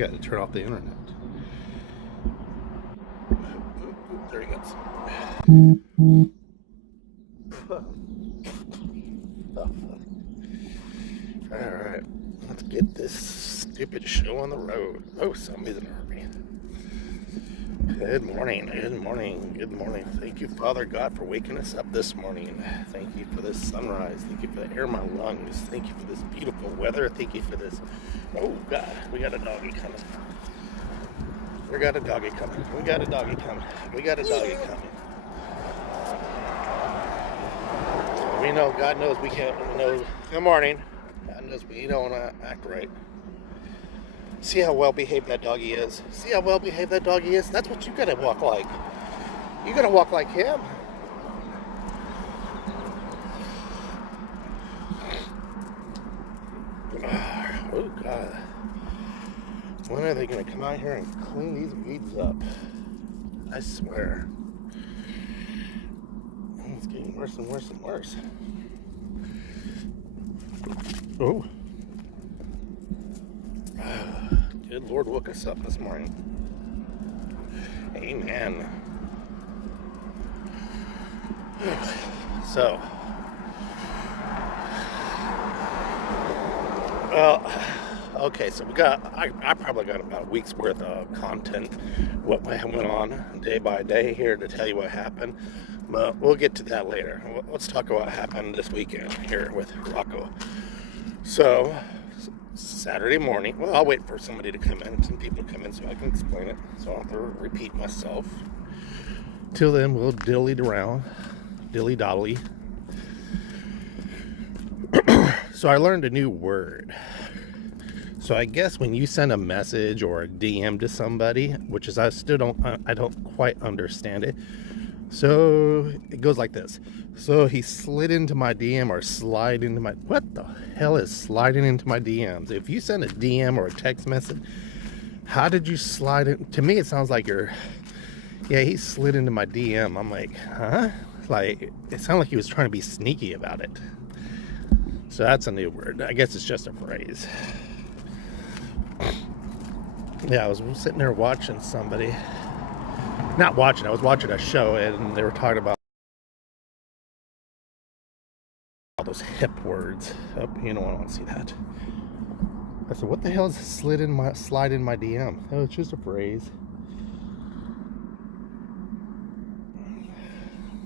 got to turn off the internet. There he goes. Alright, let's get this stupid show on the road. Oh, somebody's in a hurry. Good morning, good morning, good morning. Thank you, Father God, for waking us up this morning. Thank you for this sunrise. Thank you for the air in my lungs. Thank you for this beautiful weather. Thank you for this. Oh, God, we got a doggy coming. We got a doggy coming. We got a doggy coming. We got a doggy coming. We know, God knows we can't, we know, good morning. God knows we don't act right. See how well behaved that doggy is. See how well behaved that doggy is? That's what you gotta walk like. You gotta walk like him. Oh, God. When are they gonna come out here and clean these weeds up? I swear. It's getting worse and worse and worse. Oh. Good Lord woke us up this morning. Amen. So, well, okay, so I probably got about a week's worth of content, what went on day by day here to tell you what happened, but we'll get to that later. Let's talk about what happened this weekend here with Rocco. So, Saturday morning, well, I'll wait for somebody to come in, some people to come in so I can explain it, so I don't have to repeat myself. Till then, we'll dilly-dally. So I learned a new word. So I guess when you send a message or a DM to somebody, which is I don't quite understand it. So it goes like this. So he slid into my DM or slide into my... What the hell is sliding into my DMs? If you send a DM or a text message, how did you slide it? To me, it sounds like he slid into my DM. I'm like, huh? Like, it sounded like he was trying to be sneaky about it. So that's a new word. I guess it's just a phrase. Yeah, I was sitting there watching somebody. Not watching, I was watching a show and they were talking about all those hip words. Oh, you know, I don't want to see that. I said, what the hell is slide in my DM? Oh, it's just a phrase.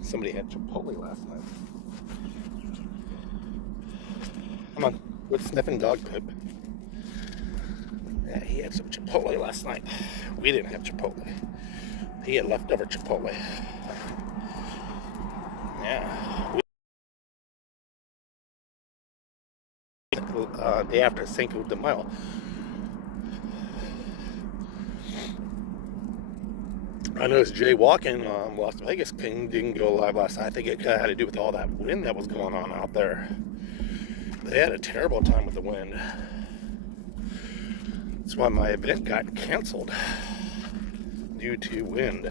Somebody had Chipotle last night. Come on, quit sniffing dog poop. Yeah, he had some Chipotle last night. We didn't have Chipotle. He had leftover Chipotle. Yeah. Day after Cinco de Mayo. I noticed jaywalking Las Vegas didn't go live last night. I think it kind of had to do with all that wind that was going on out there. They had a terrible time with the wind. That's why my event got canceled due to wind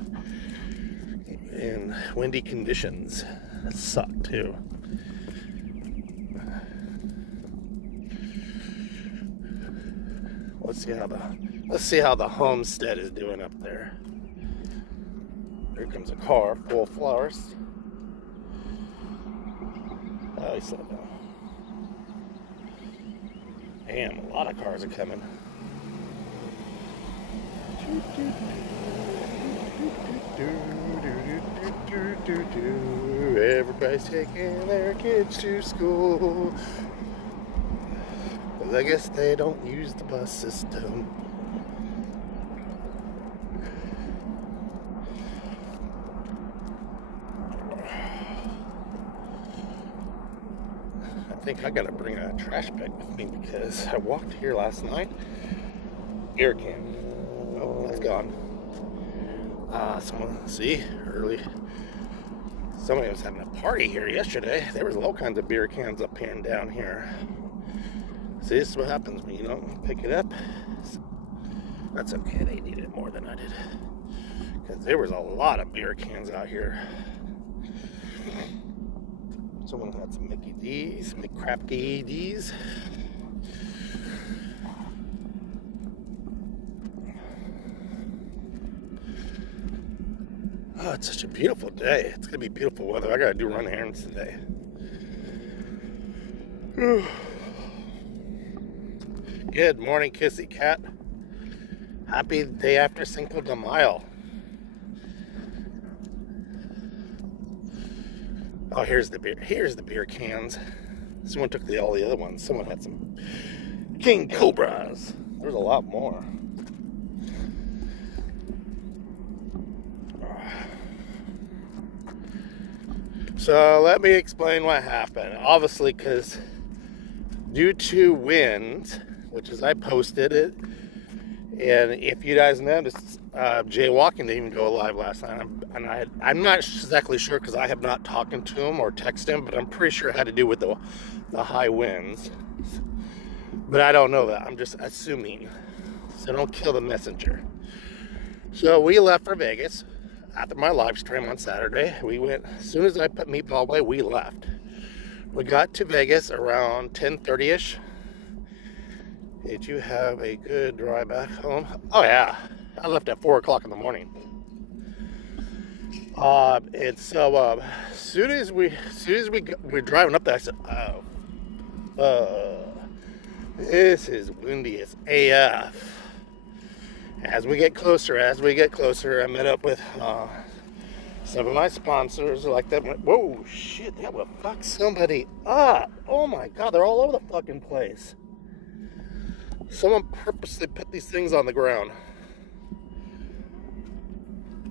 and windy conditions. That sucked too. Let's see how the homestead is doing up there. Here comes a car full of flowers. Oh, he slowed down. Damn, a lot of cars are coming. Everybody's taking their kids to school. But I guess they don't use the bus system. I think I gotta bring a trash bag with me because I walked here last night. Beer can. Oh, that's gone. Someone, see, early. Somebody was having a party here yesterday. There was all kinds of beer cans up here and down here. See, this is what happens when you don't pick it up. That's okay, they needed it more than I did. Because there was a lot of beer cans out here. Someone had some Mickey D's, McCrapkey D's. Oh, it's such a beautiful day. It's gonna be beautiful weather. I gotta do run errands today. Good morning, Kissy Cat. Happy day after Cinco de Mayo. Oh, here's the beer. Here's the beer cans. Someone took all the other ones. Someone had some King Cobras. There's a lot more. So let me explain what happened. Obviously, because due to wind, which is I posted it, and if you guys noticed, Jay Walking didn't even go live last night. I'm not exactly sure because I have not talked to him or texted him, but I'm pretty sure it had to do with the high winds. But I don't know that. I'm just assuming. So don't kill the messenger. So we left for Vegas. After my live stream on Saturday, we went, as soon as I put Meatball away, we left. We got to Vegas around 10:30ish. Did you have a good drive back home? Oh yeah, I left at 4 o'clock in the morning. And so as soon as we're driving up there, I said, this is windy as AF. As we get closer, I met up with some of my sponsors like that. Whoa, shit, that would fuck somebody up. Oh my God, they're all over the fucking place. Someone purposely put these things on the ground.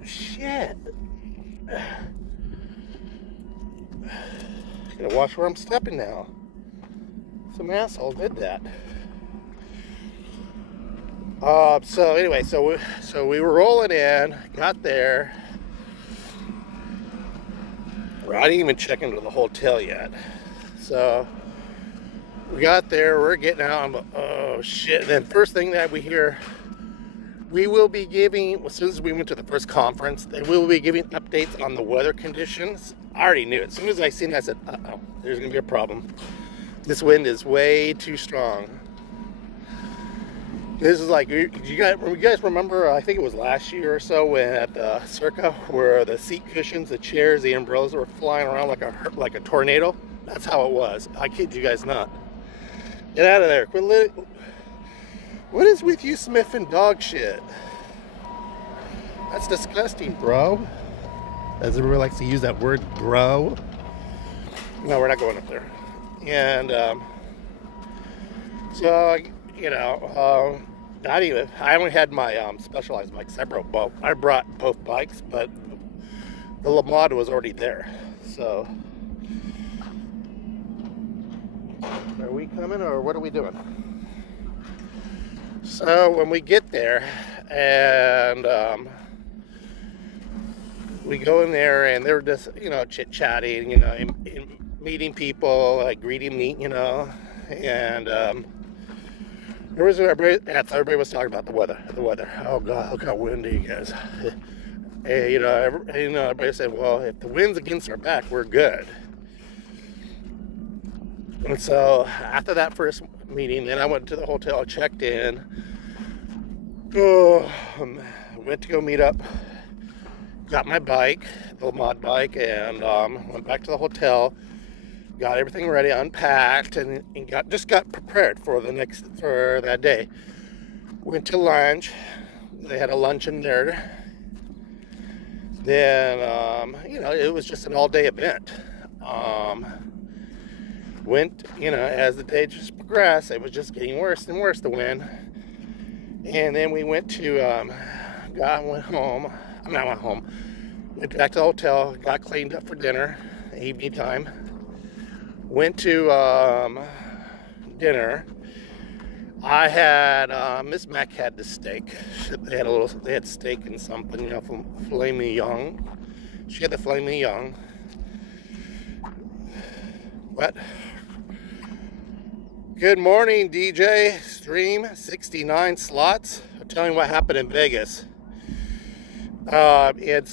Shit. Gotta watch where I'm stepping now. Some asshole did that. So anyway, so we were rolling in, got there. I didn't even check into the hotel yet. So we got there, we're getting out, I'm like, oh shit. And then first thing that we hear, we will be giving, as soon as we went to the first conference, they will be giving updates on the weather conditions. I already knew it. As soon as I seen it, I said, uh-oh, there's gonna be a problem. This wind is way too strong. This is like, you guys remember, I think it was last year or so, when at the Circa, where the seat cushions, the chairs, the umbrellas were flying around like a tornado? That's how it was. I kid you guys not. Get out of there. What is with you sniffing dog shit? That's disgusting, bro. As everybody likes to use that word, bro. No, we're not going up there. And, so, you know, I only had my Specialized bikes. I brought both bikes, but the LaMod was already there. So, are we coming or what are we doing? So when we get there and we go in there and they're just, you know, chit-chatting, you know, and meeting people, like greeting me, you know, and everybody was talking about the weather. Oh God, look how windy it is. And, you know, everybody said, well, if the wind's against our back, we're good. And so after that first meeting, then I went to the hotel, checked in, went to go meet up, got my bike, the mod bike, and went back to the hotel, got everything ready, unpacked, and got prepared for that day. Went to lunch. They had a luncheon there. Then, you know, it was just an all-day event. Went, you know, as the day just progressed, it was just getting worse and worse, the wind. And then we went home. Went back to the hotel, got cleaned up for dinner, evening time. Went to dinner. I had Miss Mac had the steak. They had steak and something, you know, from filet mignon. She had the filet mignon. What? Good morning, DJ. Stream 69 slots. I'm telling you what happened in Vegas. And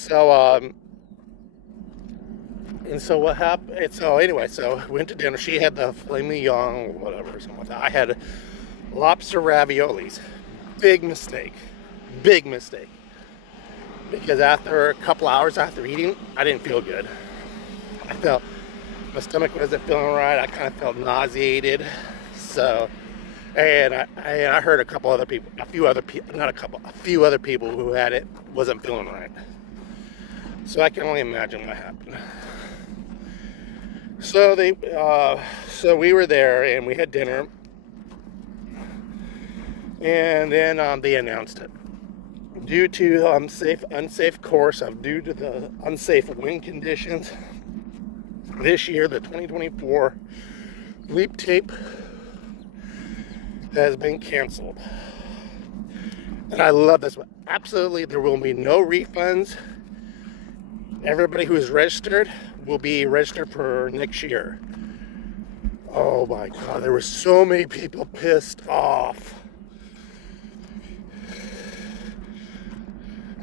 so what happened? And so anyway, so went to dinner. She had the filet mignon, whatever, something like that. I had lobster raviolis. Big mistake. because after a couple hours after eating, I didn't feel good. I felt my stomach wasn't feeling right. I kind of felt nauseated. So, and I heard a few other people who had it wasn't feeling right. So I can only imagine what happened. So so we were there and we had dinner, and then they announced it. Due to unsafe course due to the unsafe wind conditions, this year the 2024 Leap Tape has been canceled. And I love this one. Absolutely, there will be no refunds. Everybody who is registered will be registered for next year. Oh my God, there were so many people pissed off.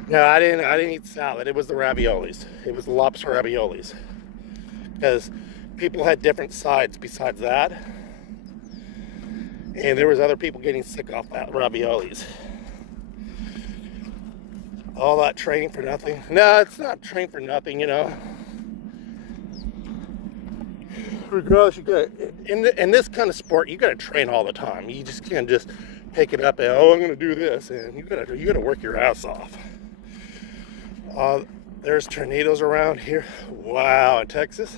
No, I didn't eat salad. It was the raviolis. It was the lobster raviolis. Because people had different sides besides that. And there was other people getting sick off that raviolis. All that training for nothing. No, it's not training for nothing, you know. Regardless, you got in this kind of sport, you got to train all the time. You just can't just pick it up and I'm going to do this, and you got to work your ass off. There's tornadoes around here. Wow, in Texas.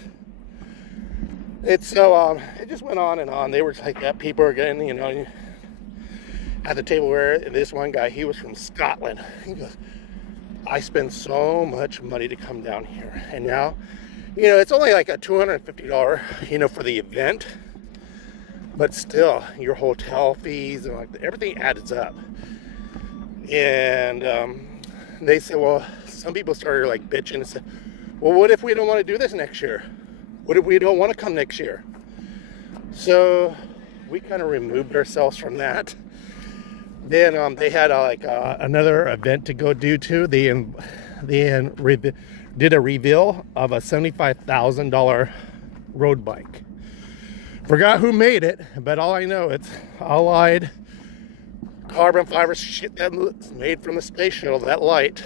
It's so it just went on and on. They were like that. People are getting, you know, at the table where this one guy, he was from Scotland. He goes, I spend so much money to come down here, and now, you know, it's only like a $250, you know, for the event, but still, your hotel fees and like everything adds up. And they said, well, some people started like bitching and said, well, what if we don't want to do this next year? What if we don't want to come next year? So we kind of removed ourselves from that. Then they had another event to go do too. They did a reveal of a $75,000 road bike. Forgot who made it, but all I know, it's Allied carbon fiber shit that's made from the space shuttle, that light.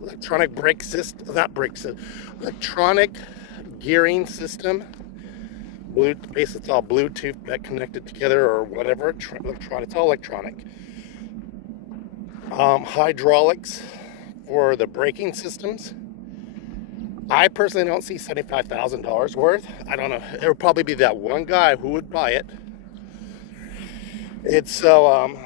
Electronic brake system, electronic gearing system. Basically, it's all Bluetooth that connected together or whatever. It's all electronic. Hydraulics for the braking systems. I personally don't see $75,000 worth. I don't know. There would probably be that one guy who would buy it. It's so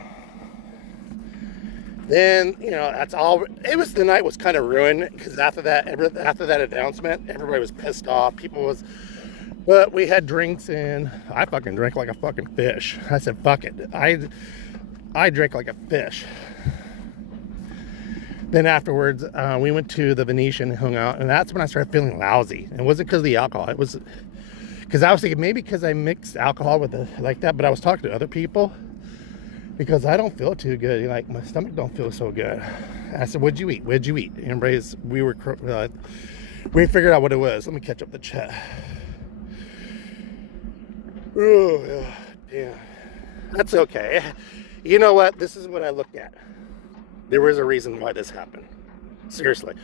then, you know, that's all. The night was kind of ruined because after that announcement, everybody was pissed off. But we had drinks, and I fucking drank like a fucking fish. I said, fuck it. I drank like a fish. Then afterwards, we went to the Venetian and hung out, and that's when I started feeling lousy. It wasn't because of the alcohol. It was because I was thinking maybe because I mixed alcohol with like that, but I was talking to other people because I don't feel too good. Like, my stomach don't feel so good. I said, what'd you eat? We figured out what it was. Let me catch up the chat. Oh, yeah, damn. That's okay. You know what? This is what I look at. There was a reason why this happened. Seriously.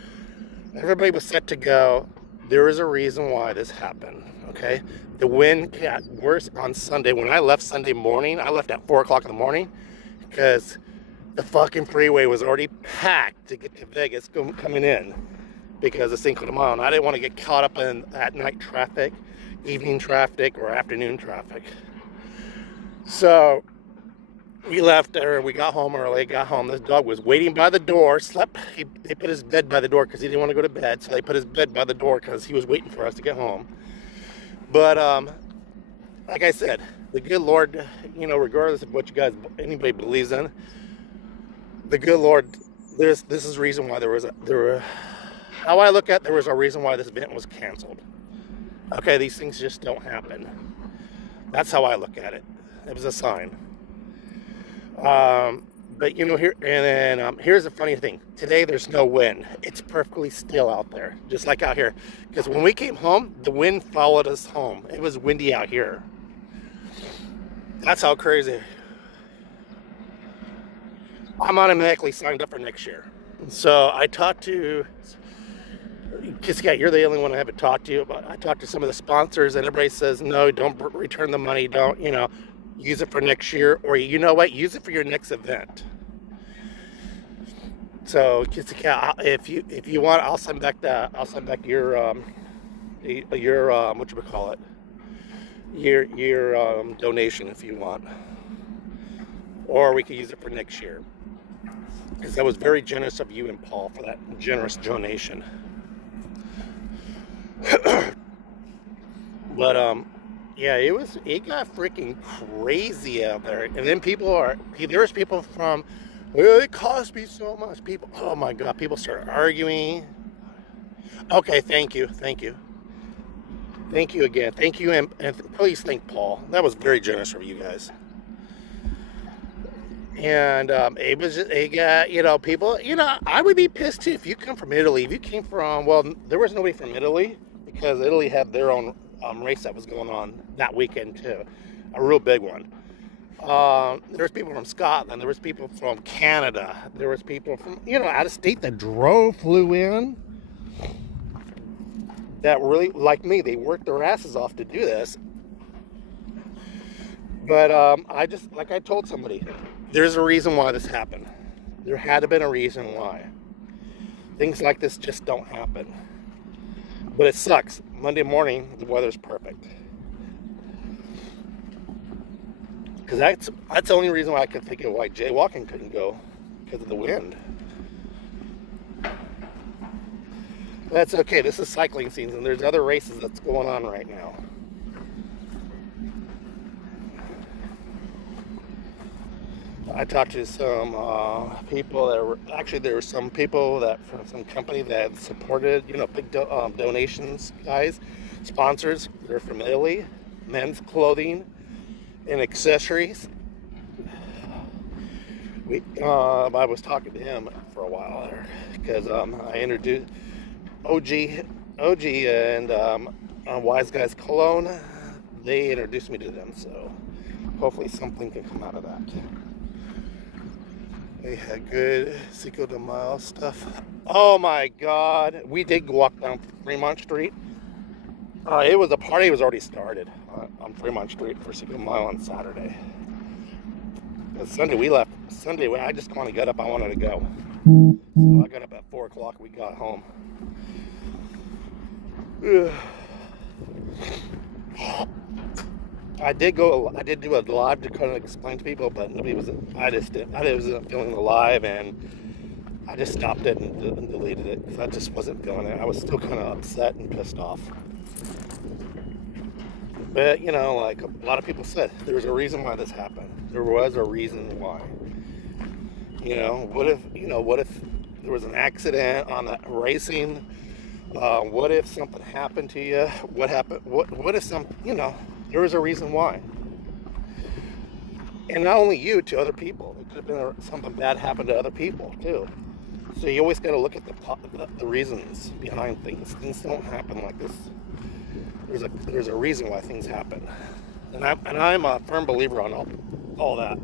Everybody was set to go. There was a reason why this happened, okay? The wind got worse on Sunday. When I left Sunday morning, I left at 4 o'clock in the morning because the fucking freeway was already packed to get to Vegas coming in because of Cinco de Mayo. And I didn't want to get caught up in at night traffic, evening traffic, or afternoon traffic. So we left, or we got home early. This dog was waiting by the door, slept. They put his bed by the door because he didn't want to go to bed. So they put his bed by the door because he was waiting for us to get home. But like I said, the good Lord, you know, regardless of what anybody believes in, the good Lord, this is the reason why how I look at, there was a reason why this event was canceled. Okay, these things just don't happen. That's how I look at it. It was a sign. But you know, here's the funny thing. Today there's no wind. It's perfectly still out there, just like out here. Because when we came home, the wind followed us home. It was windy out here. That's how crazy. I'm automatically signed up for next year. So I talked to, because yeah, you're the only one I haven't talked to, but I talked to some of the sponsors, and everybody says, no, don't return the money, don't, use it for next year, or you know what, use it for your next event. So yeah, if you want, I'll send back your what you call it, your donation if you want, or we could use it for next year, because that was very generous of you and Paul for that generous donation. But yeah, it got freaking crazy out there. And then there's people from, well, it cost me so much. People, oh my God, people start arguing. Okay, thank you again, thank you, and please thank Paul. That was very generous of you guys. And it got, people, I would be pissed too if you come from Italy. If you came from, well, there was nobody from Italy, because Italy had their own race that was going on that weekend too, a real big one. There was people from Scotland, there was people from Canada, there was people from, out of state that flew in, that really, like me, they worked their asses off to do this. But like I told somebody, there's a reason why this happened. There had to have been a reason why. Things like this just don't happen. But it sucks. Monday morning, the weather's perfect. Because that's the only reason why I could think of why jaywalking couldn't go, because of the wind. That's okay. This is cycling season. There's other races that's going on right now. I talked to some people there were some people that from some company that supported, big donations, guys, sponsors. They're from Italy, men's clothing and accessories. I was talking to him for a while there, because I introduced OG and Wise Guys Cologne. They introduced me to them, so hopefully something can come out of that. They had good Cinco de Mayo stuff. Oh my God. We did walk down Fremont Street. The party was already started on Fremont Street for Cinco de Mayo on Saturday. Sunday we left. Sunday I just kind of got up. I wanted to go. So I got up at 4 o'clock. We got home. I did do a live to kind of explain to people, but nobody was. I wasn't feeling the live, and I just stopped it and deleted it, because I just wasn't feeling it. I was still kind of upset and pissed off. But like a lot of people said, there was a reason why this happened. There was a reason why. What if there was an accident on that racing? What if something happened to you? What happened? What if there was a reason why. And not only you, to other people. It could have been something bad happened to other people too. So you always got to look at the reasons behind things. Things don't happen like this. There's a reason why things happen. And I'm a firm believer on all that.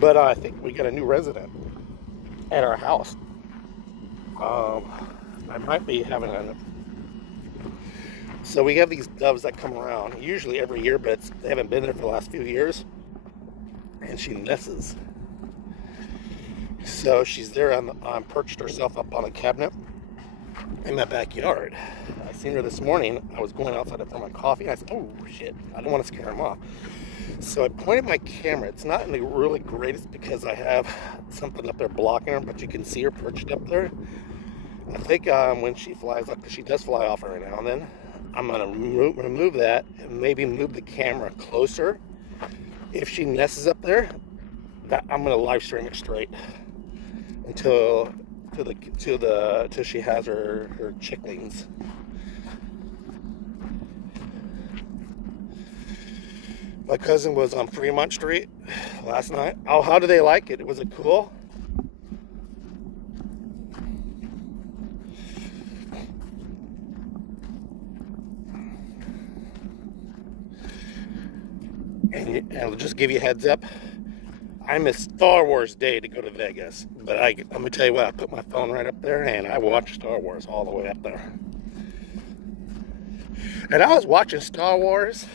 But I think we got a new resident at our house. I might be having so we have these doves that come around usually every year, but they haven't been there for the last few years, and she messes. So she's there perched herself up on a cabinet in my backyard. I seen her this morning. I was going outside for my coffee, and I said, oh shit, I don't want to scare him off. So I pointed my camera. It's not in the really greatest, because I have something up there blocking her, but you can see her perched up there. I think when she flies up, because she does fly off every now and then, I'm going to remove that and maybe move the camera closer. If she messes up there, I'm going to live stream it straight until she has her chicklings. My cousin was on Fremont Street last night. Oh, how do they like it? Was it cool? And I'll just give you a heads up. I missed Star Wars Day to go to Vegas. But I'm going to tell you what, I put my phone right up there and I watched Star Wars all the way up there. And I was watching Star Wars.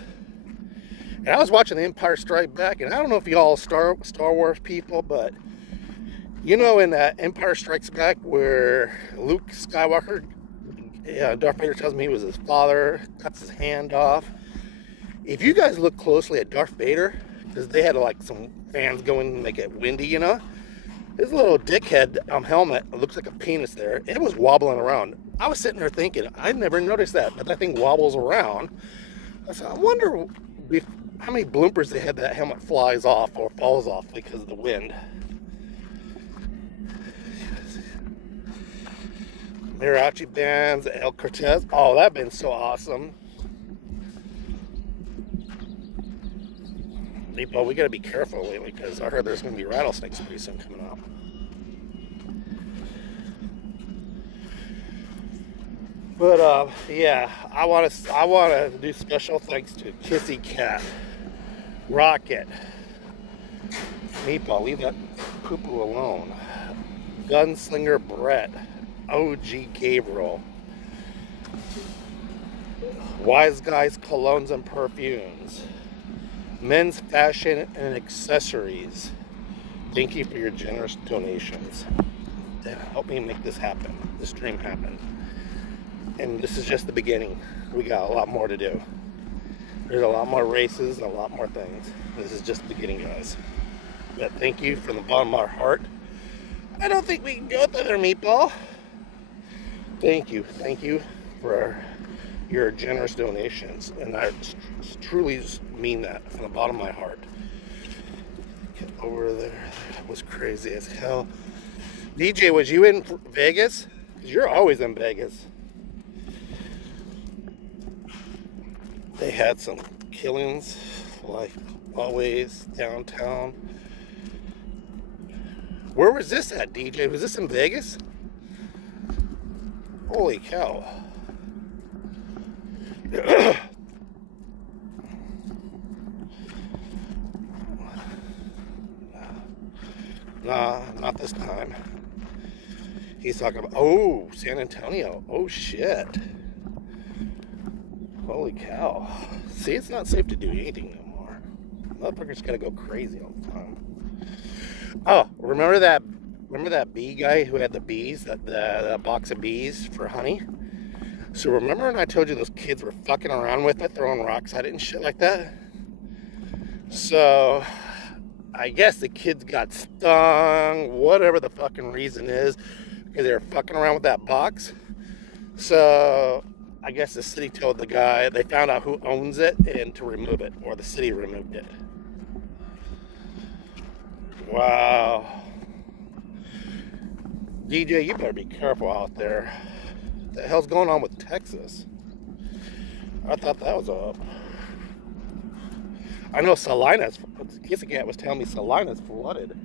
And I was watching The Empire Strikes Back. And I don't know if y'all Star Wars people, but you know in that Empire Strikes Back where Luke Skywalker, Darth Vader tells me he was his father, cuts his hand off. If you guys look closely at Darth Vader, because they had like some fans going and make it windy, you know, his little dickhead helmet looks like a penis there. It was wobbling around. I was sitting there thinking, I never noticed that, but that thing wobbles around. I said, I wonder how many bloopers they had that helmet flies off or falls off because of the wind. Mariachi bands, El Cortez. Oh, that'd been so awesome. People, we gotta be careful lately because I heard there's gonna be rattlesnakes pretty soon coming out. But yeah, I wanna do special thanks to Kissy Cat, Rocket, Meatball, leave that poo-poo alone, Gunslinger Brett, OG Gabriel, Wise Guys Colognes and Perfumes, Men's Fashion and Accessories. Thank you for your generous donations. Help me make this happen, this dream happen. And this is just the beginning. We got a lot more to do. There's a lot more races and a lot more things. This is just the beginning, guys. But thank you from the bottom of our heart. I don't think we can go through there, Meatball. Thank you for your generous donations, and I truly mean that from the bottom of my heart. Get over there. That was crazy as hell. DJ, was you in Vegas? Because you're always in Vegas. They had some killings, like always, downtown. Where was this at, DJ? Was this in Vegas? Holy cow. Nah, not this time. He's talking about, oh, San Antonio. Oh, shit. Holy cow. See, it's not safe to do anything no more. Motherfuckers gotta go crazy all the time. Oh, remember that bee guy who had the bees, that box of bees for honey? So remember when I told you those kids were fucking around with it, throwing rocks at it and shit like that? So I guess the kids got stung, whatever the fucking reason is, because they were fucking around with that box. So I guess the city told the guy, they found out who owns it and to remove it, or the city removed it. Wow. DJ, you better be careful out there. What the hell's going on with Texas? I thought that was up. I know Salina's, Kissy Cat was telling me Salina's flooded.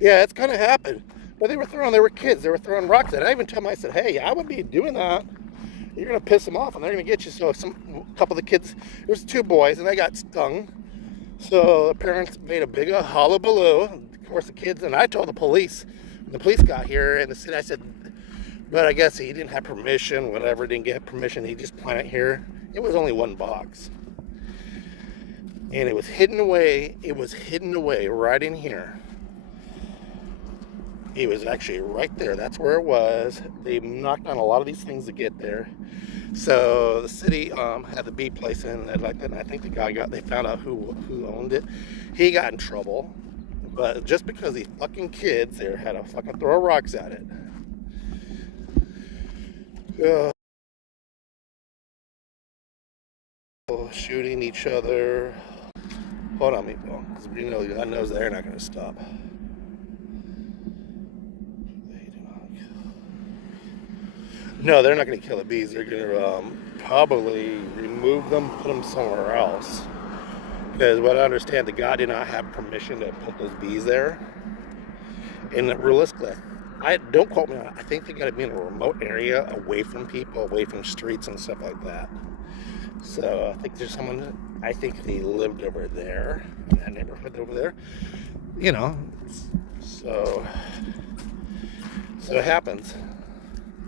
Yeah, it's gonna happen. But they were kids, they were throwing rocks at it. I even told them, I said, hey, I would be doing that. You're gonna piss them off and they're gonna get you. So a couple of the kids, there's 2 boys and they got stung. So the parents made a big hullabaloo. Of course the kids, and I told the police, when the police got here in the city, I said, but I guess he didn't have permission, whatever, didn't get permission, he just planted it here. It was only 1 box. And it was hidden away right in here. He was actually right there. That's where it was. They knocked on a lot of these things to get there. So the city had the bee place in it like that, and I think they found out who owned it. He got in trouble, but just because these fucking kids there had to fucking throw rocks at it. Shooting each other. Hold on, people, because God knows they're not going to stop. No, they're not going to kill the bees. They're going to probably remove them, put them somewhere else. Because what I understand, the guy did not have permission to put those bees there. And realistically, I don't quote me on it. I think they got to be in a remote area, away from people, away from streets and stuff like that. So I think there's someone. I think they lived over there in that neighborhood over there. You know, so it happens.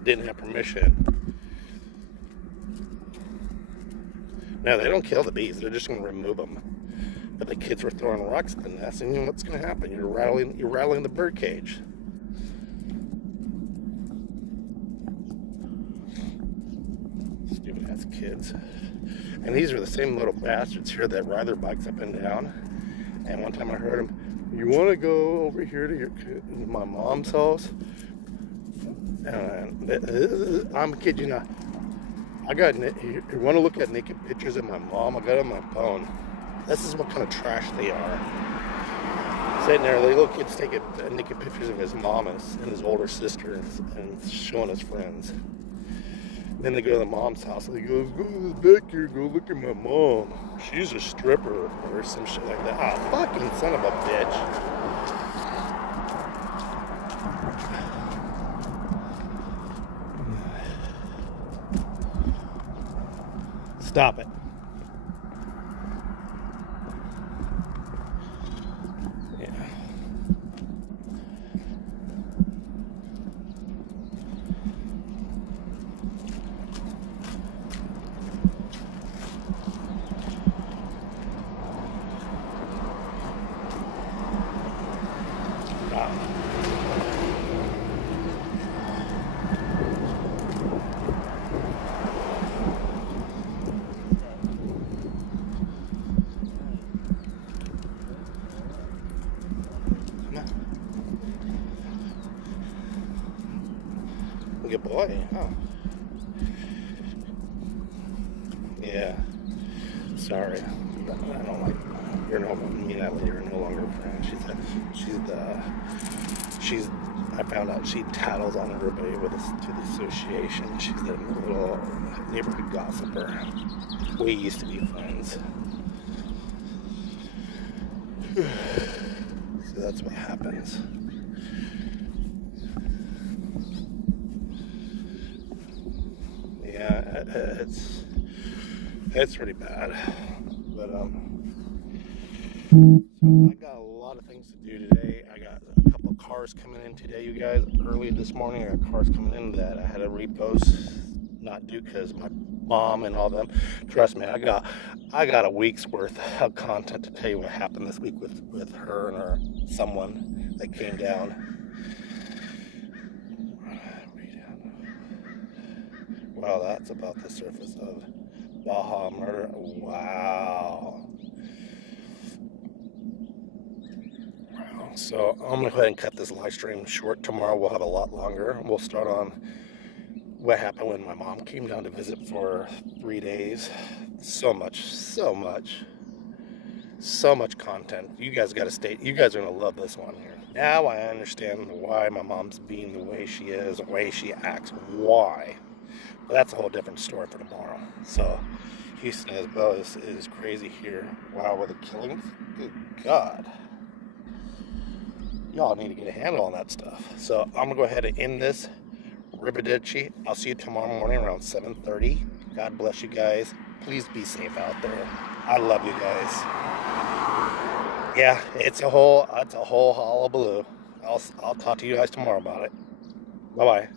Didn't have permission. No, they don't kill the bees. They're just going to remove them. But the kids were throwing rocks at the nest, and you know what's going to happen? You're rattling the bird cage. Stupid ass kids. And these are the same little bastards here that ride their bikes up and down. And one time I heard them, "You want to go over here to my mom's house?" And I'm kidding you not. You want to look at naked pictures of my mom? I got it on my phone. This is what kind of trash they are. Sitting there, the little kid's taking naked pictures of his mom and his older sister and showing his friends. Then they go to the mom's house and he goes, "Go back here, go look at my mom. She's a stripper," or some shit like that. Ah, fucking son of a bitch. Stop it. Yeah. Good boy, huh? Yeah. Sorry. I don't like. You're no. Me and that lady are no longer friends. She's. I found out she tattles on everybody to the association. She's a little neighborhood gossiper. We used to be friends. So that's what happens. Yeah, it's pretty bad, but so I got a lot of things to do today. I got a couple of cars coming in today, you guys. Early this morning, I got cars coming in that I had to repost, not do because my mom and all them. Trust me, I got a week's worth of content to tell you what happened this week with her and her someone that came down. Wow, that's about the surface of Baja murder. Wow. So I'm going to go ahead and cut this live stream short. Tomorrow we'll have a lot longer. We'll start on what happened when my mom came down to visit for 3 days. So much content. You guys got to stay. You guys are going to love this one here. Now I understand why my mom's being the way she is, the way she acts. Why? But that's a whole different story for tomorrow. So Houston as well is crazy here. Wow, with the killings. Good God. Y'all need to get a handle on that stuff. So I'm going to go ahead and end this. Arrivederci. I'll see you tomorrow morning around 7:30. God bless you guys. Please be safe out there. I love you guys. Yeah, it's a whole hullabaloo. I'll talk to you guys tomorrow about it. Bye-bye.